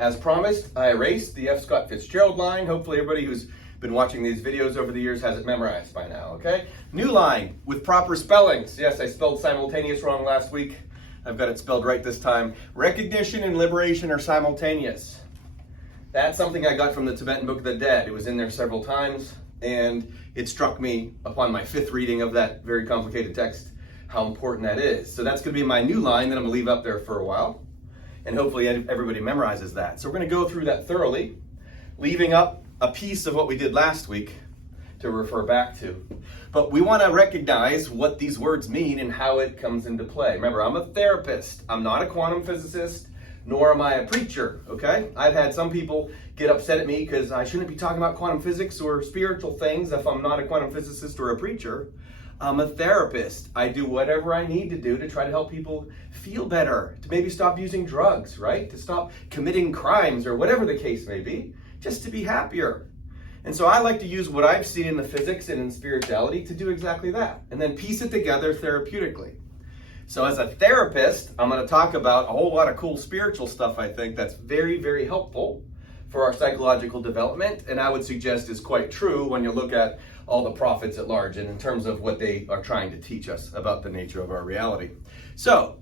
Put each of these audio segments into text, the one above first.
As promised, I erased the F. Scott Fitzgerald line. Hopefully everybody who's been watching these videos over the years has it memorized by now, okay? New line with proper spellings. Yes, I spelled simultaneous wrong last week. I've got it spelled right this time. Recognition and liberation are simultaneous. That's something I got from the Tibetan Book of the Dead. It was in there several times, and it struck me upon my 5th reading of that very complicated text how important that is. So that's going to be my new line that I'm going to leave up there for a while, and hopefully everybody memorizes that. So we're going to go through that thoroughly, leaving up a piece of what we did last week to refer back to. But we want to recognize what these words mean and how it comes into play. Remember, I'm a therapist. I'm not a quantum physicist, nor am I a preacher, okay? I've had some people get upset at me because I shouldn't be talking about quantum physics or spiritual things if I'm not a quantum physicist or a preacher. I'm a therapist. I do whatever I need to do to try to help people feel better, to maybe stop using drugs, right? To stop committing crimes or whatever the case may be, just to be happier. And so I like to use what I've seen in the physics and in spirituality to do exactly that, and then piece it together therapeutically. So as a therapist, I'm going to talk about a whole lot of cool spiritual stuff, I think, that's very, very helpful for our psychological development, and I would suggest is quite true when you look at all the prophets at large and in terms of what they are trying to teach us about the nature of our reality. So,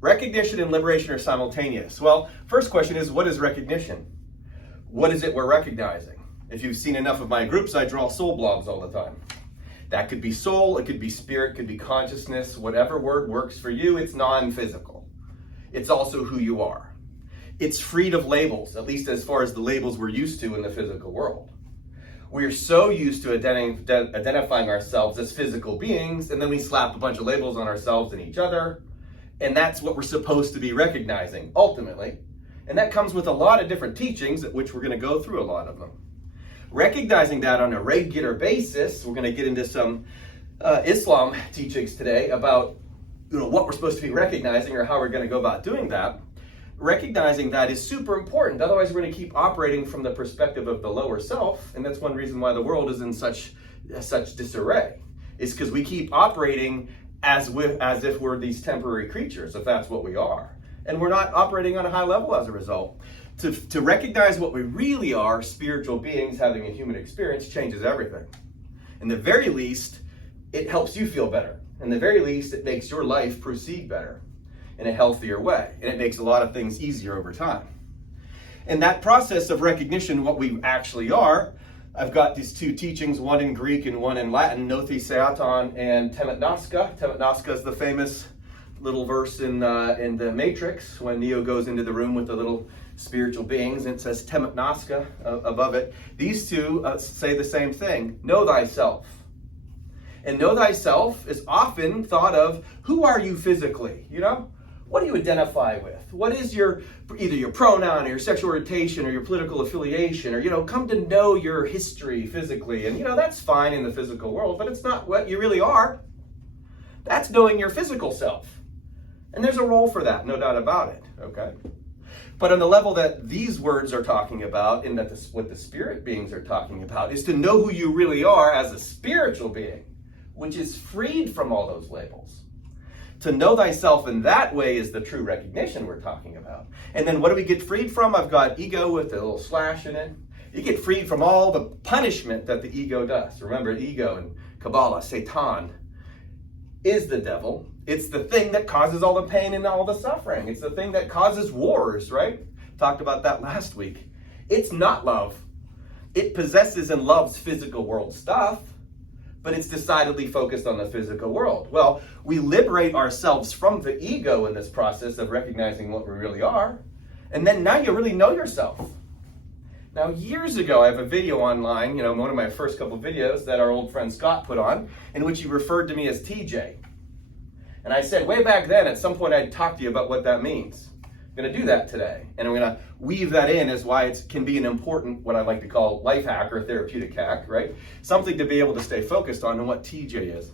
recognition and liberation are simultaneous. Well, first question is, what is recognition? What is it we're recognizing? If you've seen enough of my groups, I draw soul blobs all the time. That could be soul, it could be spirit, it could be consciousness, whatever word works for you. It's non-physical. It's also who you are. It's freed of labels, at least as far as the labels we're used to in the physical world. We're so used to identifying ourselves as physical beings, and then we slap a bunch of labels on ourselves and each other, and that's what we're supposed to be recognizing, ultimately. And that comes with a lot of different teachings, at which we're going to go through a lot of them. Recognizing that on a regular basis, we're going to get into some Islam teachings today about what we're supposed to be recognizing or how we're going to go about doing that. Recognizing that is super important. Otherwise, we're going to keep operating from the perspective of the lower self, and that's one reason why the world is in such disarray. Is because we keep operating as if we're these temporary creatures, if that's what we are, and we're not operating on a high level as a result. To recognize what we really are, spiritual beings having a human experience, changes everything. In the very least, it helps you feel better. In the very least, it makes your life proceed better in a healthier way, and it makes a lot of things easier over time. In that process of recognition, what we actually are, I've got these 2 teachings, one in Greek and one in Latin, Nothi Seaton and Temet Nasca. Temet Nasca is the famous little verse in the Matrix when Neo goes into the room with the little spiritual beings, and it says Temet Nasca above it. These 2 say the same thing, know thyself. And know thyself is often thought of, who are you physically, What do you identify with? What is either your pronoun or your sexual orientation or your political affiliation, or, come to know your history physically. And, that's fine in the physical world, but it's not what you really are. That's knowing your physical self. And there's a role for that, no doubt about it, okay? But on the level that these words are talking about, and that what the spirit beings are talking about, is to know who you really are as a spiritual being, which is freed from all those labels. To know thyself in that way is the true recognition we're talking about. And then what do we get freed from? I've got ego with a little slash in it. You get freed from all the punishment that the ego does. Remember, ego in Kabbalah, Satan, is the devil. It's the thing that causes all the pain and all the suffering. It's the thing that causes wars, right? Talked about that last week. It's not love. It possesses and loves physical world stuff, but it's decidedly focused on the physical world. Well, we liberate ourselves from the ego in this process of recognizing what we really are, and then now you really know yourself. Now, years ago, I have a video online, one of my first couple videos that our old friend Scott put on, in which he referred to me as TJ. And I said way back then, at some point I'd talk to you about what that means. I'm going to do that today, and I'm going to weave that in as why it can be an important, what I like to call life hack or therapeutic hack, right? Something to be able to stay focused on and what TJ is,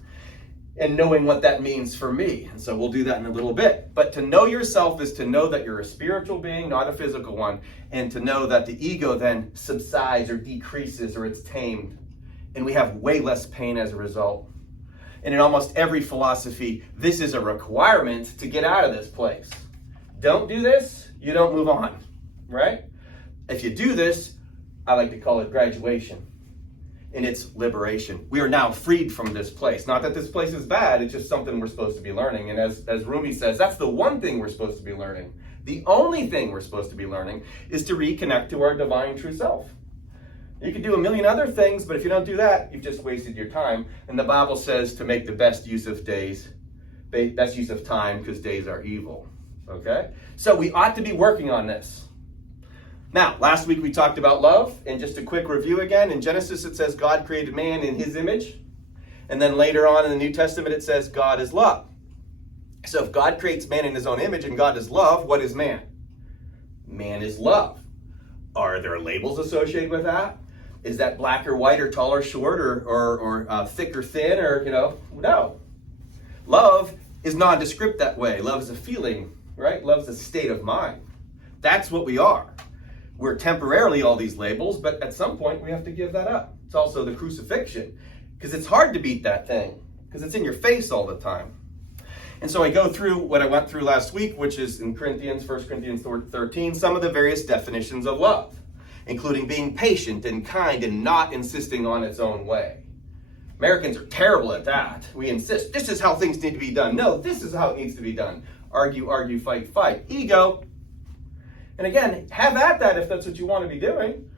and knowing what that means for me. And so we'll do that in a little bit. But to know yourself is to know that you're a spiritual being, not a physical one, and to know that the ego then subsides or decreases or it's tamed, and we have way less pain as a result. And in almost every philosophy, this is a requirement to get out of this place. Don't do this, you don't move on. right? If you do this, I like to call it graduation. And it's liberation. We are now freed from this place. Not that this place is bad, it's just something we're supposed to be learning. And as Rumi says, that's the one thing we're supposed to be learning. The only thing we're supposed to be learning is to reconnect to our divine true self. You can do a million other things, but if you don't do that, you've just wasted your time. And the Bible says to make the best use of time, because days are evil. Okay? So we ought to be working on this. Now, last week we talked about love, and just a quick review again. In Genesis it says God created man in his image. And then later on in the New Testament it says God is love. So if God creates man in his own image and God is love, what is man? Man is love. Are there labels associated with that? Is that black or white or tall or short or thick or thin or, no. Love is nondescript that way. Love is a feeling, right? Love is a state of mind. That's what we are. We're temporarily all these labels, but at some point we have to give that up. It's also the crucifixion, because it's hard to beat that thing, because it's in your face all the time. And so I go through what I went through last week, which is in 1 Corinthians 13, some of the various definitions of love, including being patient and kind and not insisting on its own way. Americans are terrible at that. We insist, this is how things need to be done. No, this is how it needs to be done. Argue, argue, fight, fight. Ego. And again, have at that if that's what you want to be doing.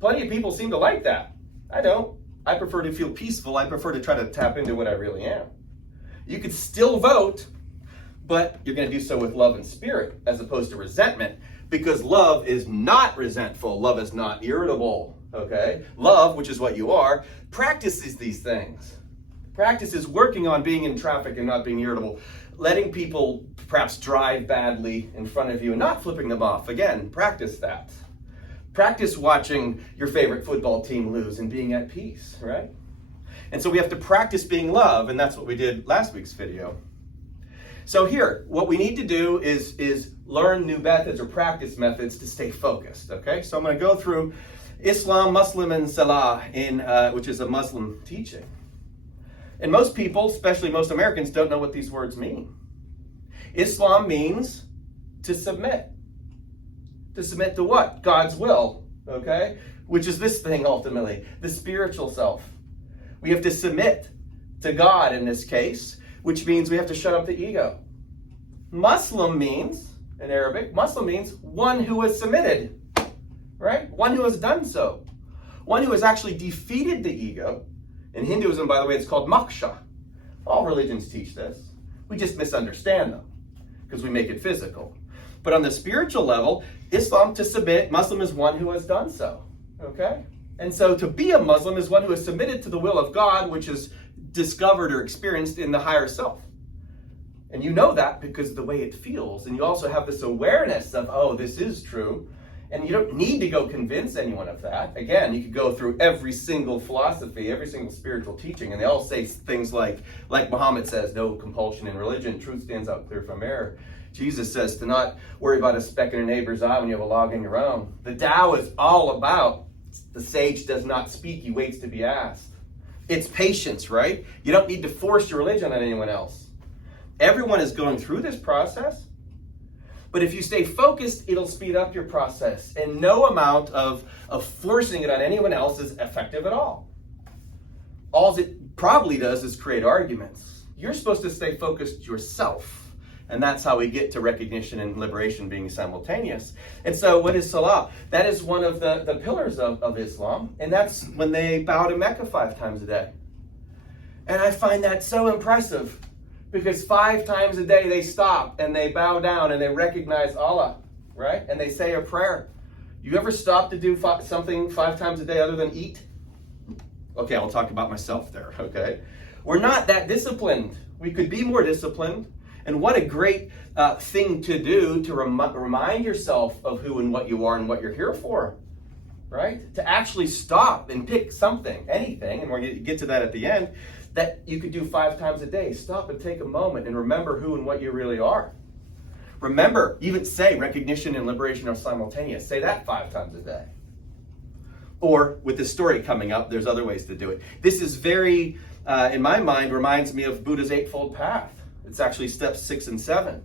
Plenty of people seem to like that. I don't. I prefer to feel peaceful. I prefer to try to tap into what I really am. You could still vote, but you're going to do so with love and spirit as opposed to resentment, because love is not resentful. Love is not irritable. Okay? Love, which is what you are, practices these things. Practices working on being in traffic and not being irritable. Letting people perhaps drive badly in front of you and not flipping them off. Again, practice that. Practice watching your favorite football team lose and being at peace, right? And so we have to practice being love, and that's what we did last week's video. So here, what we need to do is learn new methods or practice methods to stay focused, okay? So I'm going to go through Islam, Muslim, and Salah, which is a Muslim teaching. And most people, especially most Americans, don't know what these words mean. Islam means to submit. To submit to what? God's will, okay? Which is this thing ultimately, the spiritual self. We have to submit to God in this case, which means we have to shut up the ego. Muslim means, in Arabic, Muslim means one who has submitted, right? One who has done so. One who has actually defeated the ego. In Hinduism, by the way, it's called moksha. All religions teach this. We just misunderstand them because we make it physical. But on the spiritual level, Islam, to submit, Muslim is one who has done so. Okay? And so to be a Muslim is one who has submitted to the will of God, which is discovered or experienced in the higher self. And you know that because of the way it feels. And you also have this awareness of, oh, this is true. And you don't need to go convince anyone of that. Again, you could go through every single philosophy, every single spiritual teaching, and they all say things like Muhammad says, no compulsion in religion, truth stands out clear from error. Jesus says to not worry about a speck in your neighbor's eye when you have a log in your own. The Tao is all about the sage does not speak, he waits to be asked. It's patience, right? You don't need to force your religion on anyone else. Everyone is going through this process. But if you stay focused, it'll speed up your process. And no amount of forcing it on anyone else is effective at all. All it probably does is create arguments. You're supposed to stay focused yourself. And that's how we get to recognition and liberation being simultaneous. And so what is Salah? That is one of the pillars of Islam. And that's when they bow to Mecca 5 times a day. And I find that so impressive. Because 5 times a day they stop and they bow down and they recognize Allah, right? And they say a prayer. You ever stop to do something 5 times a day other than eat? Okay, I'll talk about myself there, okay? We're not that disciplined. We could be more disciplined. And what a great thing to do to remind yourself of who and what you are and what you're here for, right? To actually stop and pick something, anything, and we're going to get to that at the end, that you could do 5 times a day. Stop and take a moment and remember who and what you really are. Remember, even say recognition and liberation are simultaneous. Say that 5 times a day. Or with this story coming up, there's other ways to do it. This is very, in my mind, reminds me of Buddha's Eightfold Path. It's actually steps 6 and 7,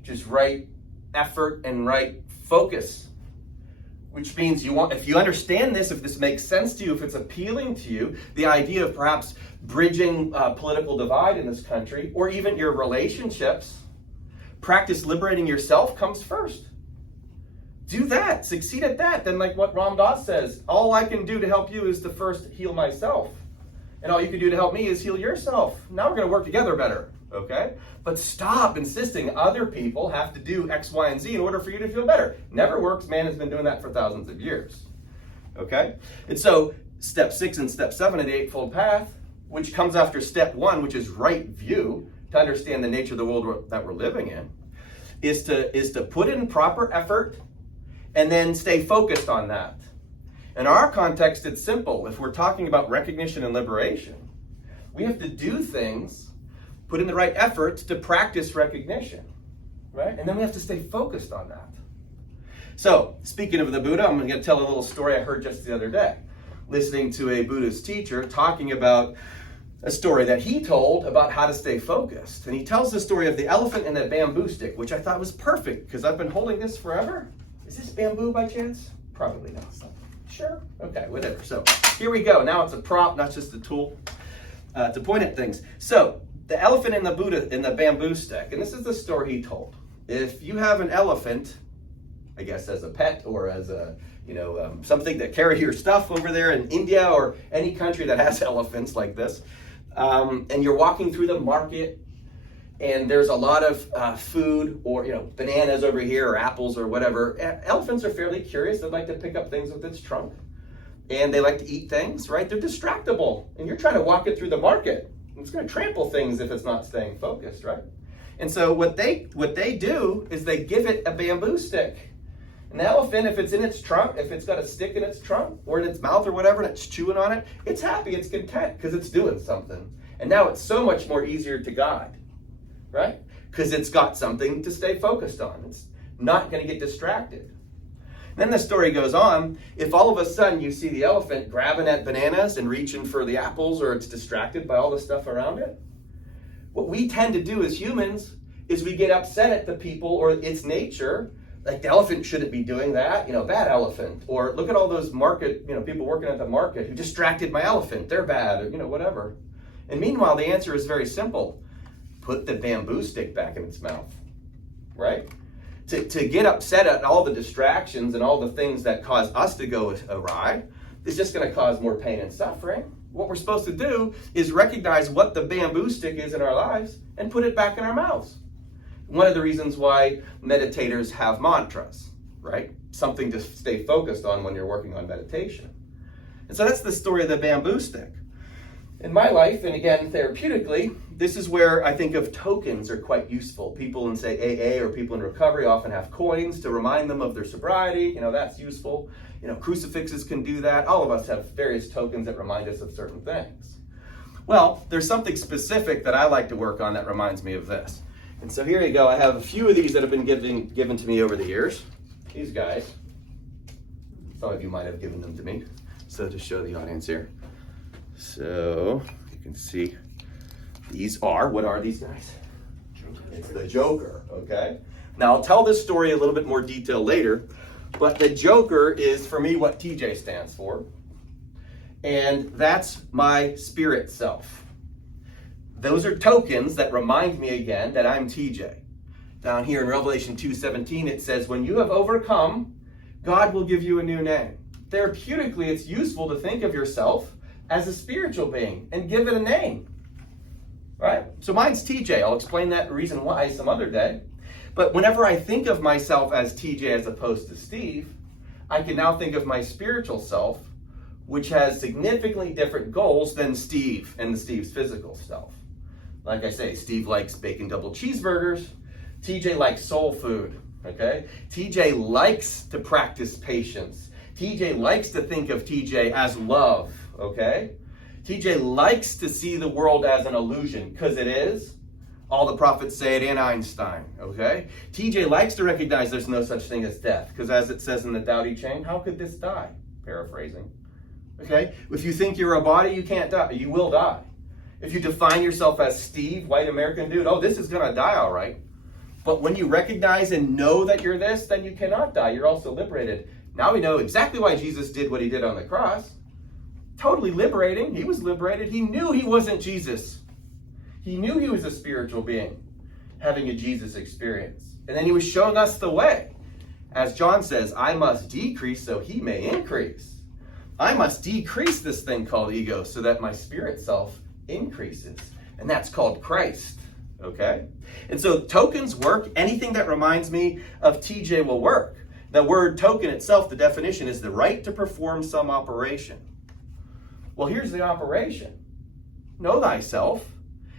which is right effort and right focus. which means if you understand this, if this makes sense to you, if it's appealing to you, the idea of perhaps bridging political divide in this country, or even your relationships, practice liberating yourself comes first. Do that, succeed at that. Then like what Ram Dass says, all I can do to help you is to first heal myself. And all you can do to help me is heal yourself. Now we're going to work together better, okay? But stop insisting other people have to do X, Y, and Z in order for you to feel better. Never works. Man has been doing that for thousands of years, okay? And so step 6 and step 7 of the Eightfold Path, which comes after step 1, which is right view, to understand the nature of the world that we're living in, is to put in proper effort and then stay focused on that. In our context, it's simple. If we're talking about recognition and liberation, we have to do things, put in the right effort to practice recognition, right? And then we have to stay focused on that. So, speaking of the Buddha, I'm going to tell a little story I heard just the other day, listening to a Buddhist teacher talking about a story that he told about how to stay focused. And he tells the story of the elephant and the bamboo stick, which I thought was perfect because I've been holding this forever. Is this bamboo by chance? Probably not. Sure? Okay, whatever. So here we go. Now it's a prop, not just a tool to point at things. So the elephant and the Buddha and the bamboo stick, and this is the story he told. If you have an elephant, I guess as a pet or as a something to carry your stuff over there in India or any country that has elephants like this, and you're walking through the market and there's a lot of food or bananas over here or apples or whatever. Elephants are fairly curious. They like to pick up things with its trunk and they like to eat things, right? They're distractible and you're trying to walk it through the market. It's going to trample things if it's not staying focused, right? And so what they do is they give it a bamboo stick. An elephant, if it's in its trunk, if it's got a stick in its trunk or in its mouth or whatever, and it's chewing on it, it's happy, it's content because it's doing something. And now it's so much more easier to guide, right? Because it's got something to stay focused on. It's not going to get distracted. Then the story goes on. If all of a sudden you see the elephant grabbing at bananas and reaching for the apples, or it's distracted by all the stuff around it, what we tend to do as humans is we get upset at the people or its nature. Like the elephant shouldn't be doing that, bad elephant. Or look at all those market, people working at the market who distracted my elephant, they're bad, or whatever. And meanwhile, the answer is very simple. Put the bamboo stick back in its mouth, right? To get upset at all the distractions and all the things that cause us to go awry is just going to cause more pain and suffering. What we're supposed to do is recognize what the bamboo stick is in our lives and put it back in our mouths. One of the reasons why meditators have mantras, right? Something to stay focused on when you're working on meditation. And so that's the story of the bamboo stick. In my life, and again, therapeutically, this is where I think of tokens are quite useful. People in, say, AA or people in recovery often have coins to remind them of their sobriety. That's useful. Crucifixes can do that. All of us have various tokens that remind us of certain things. Well, there's something specific that I like to work on that reminds me of this. And so here you go. I have a few of these that have been given to me over the years. These guys. Some of you might have given them to me. So to show the audience here. So you can see what are these guys? Joker. It's the Joker, okay? Now I'll tell this story a little bit more detail later, but the Joker is for me what TJ stands for. And that's my spirit self. Those are tokens that remind me again that I'm TJ. Down here in Revelation 2:17, it says, when you have overcome, God will give you a new name. Therapeutically, it's useful to think of yourself as a spiritual being and give it a name, right? So mine's TJ. I'll explain that reason why some other day. But whenever I think of myself as TJ as opposed to Steve, I can now think of my spiritual self, which has significantly different goals than Steve and Steve's physical self. Like I say, Steve likes bacon double cheeseburgers. TJ likes soul food, okay? TJ likes to practice patience. TJ likes to think of TJ as love, okay? TJ likes to see the world as an illusion, because it is. All the prophets say it, and Einstein, okay? TJ likes to recognize there's no such thing as death, because as it says in the Tao Te Ching, how could this die? Paraphrasing, okay? If you think you're a body, you can't die. You will die. If you define yourself as Steve, white American dude, oh, this is going to die all right. But when you recognize and know that you're this, then you cannot die. You're also liberated. Now we know exactly why Jesus did what he did on the cross. Totally liberating. He was liberated. He knew he wasn't Jesus. He knew he was a spiritual being having a Jesus experience. And then he was showing us the way. As John says, I must decrease so he may increase. I must decrease this thing called ego so that my spirit self increases. And that's called Christ. Okay? And so tokens work. Anything that reminds me of TJ will work. The word token itself, the definition, is the right to perform some operation. Well, here's the operation. Know thyself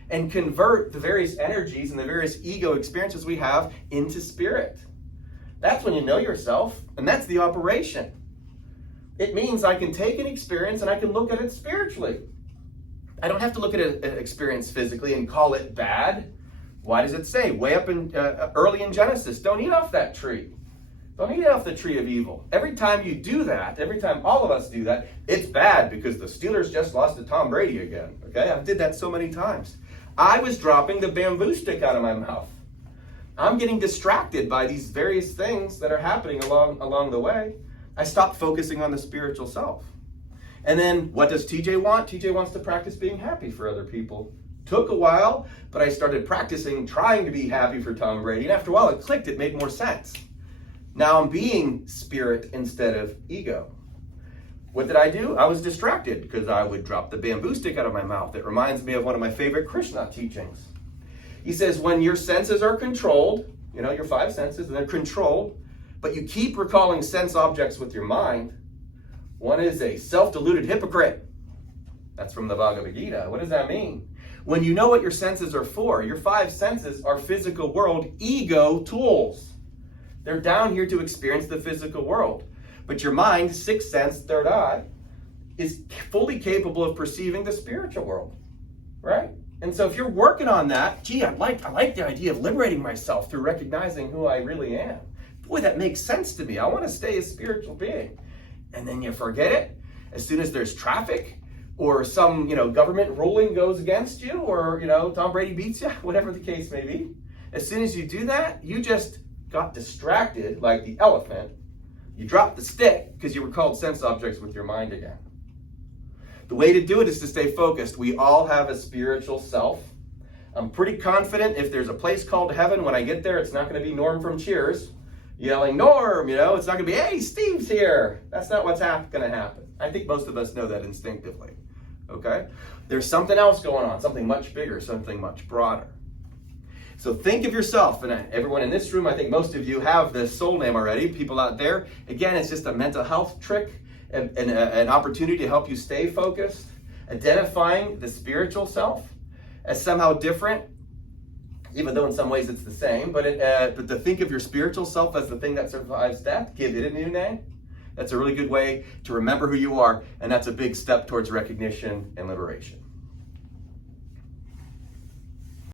and convert the various energies and the various ego experiences we have into spirit. That's when you know yourself, and that's the operation. It means I can take an experience and I can look at it spiritually. I don't have to look at an experience physically and call it bad. Why does it say way up in early in Genesis, don't eat off that tree? Don't eat off the tree of evil. Every time you do that, every time all of us do that, it's bad because the Steelers just lost to Tom Brady again. Okay, I did that so many times. I was dropping the bamboo stick out of my mouth. I'm getting distracted by these various things that are happening along the way. I stopped focusing on the spiritual self. And then what does TJ want? TJ wants to practice being happy for other people. Took a while, but I started practicing trying to be happy for Tom Brady. And after a while it clicked, it made more sense. Now I'm being spirit instead of ego. What did I do? I was distracted because I would drop the bamboo stick out of my mouth. It reminds me of one of my favorite Krishna teachings. He says when your senses are controlled, your 5 senses, and they're controlled, but you keep recalling sense objects with your mind, one is a self-deluded hypocrite. That's from the Bhagavad Gita. What does that mean? When you know what your senses are for, your 5 senses are physical world ego tools. They're down here to experience the physical world. But your mind, 6th sense, 3rd eye, is fully capable of perceiving the spiritual world, right? And so if you're working on that, I like the idea of liberating myself through recognizing who I really am. Boy, that makes sense to me. I want to stay a spiritual being. And then you forget it. As soon as there's traffic or some, government ruling goes against you or, Tom Brady beats you, whatever the case may be. As soon as you do that, you just got distracted like the elephant. You dropped the stick because you recalled sense objects with your mind again. The way to do it is to stay focused. We all have a spiritual self. I'm pretty confident if there's a place called heaven, when I get there, it's not going to be Norm from Cheers yelling, Norm, it's not going to be, hey, Steve's here. That's not what's going to happen. I think most of us know that instinctively, okay? There's something else going on, something much bigger, something much broader. So think of yourself, and everyone in this room, I think most of you have the soul name already, people out there. Again, it's just a mental health trick, and an opportunity to help you stay focused, identifying the spiritual self as somehow different, even though in some ways it's the same, but to think of your spiritual self as the thing that survives death, give it a new name. That's a really good way to remember who you are, and that's a big step towards recognition and liberation.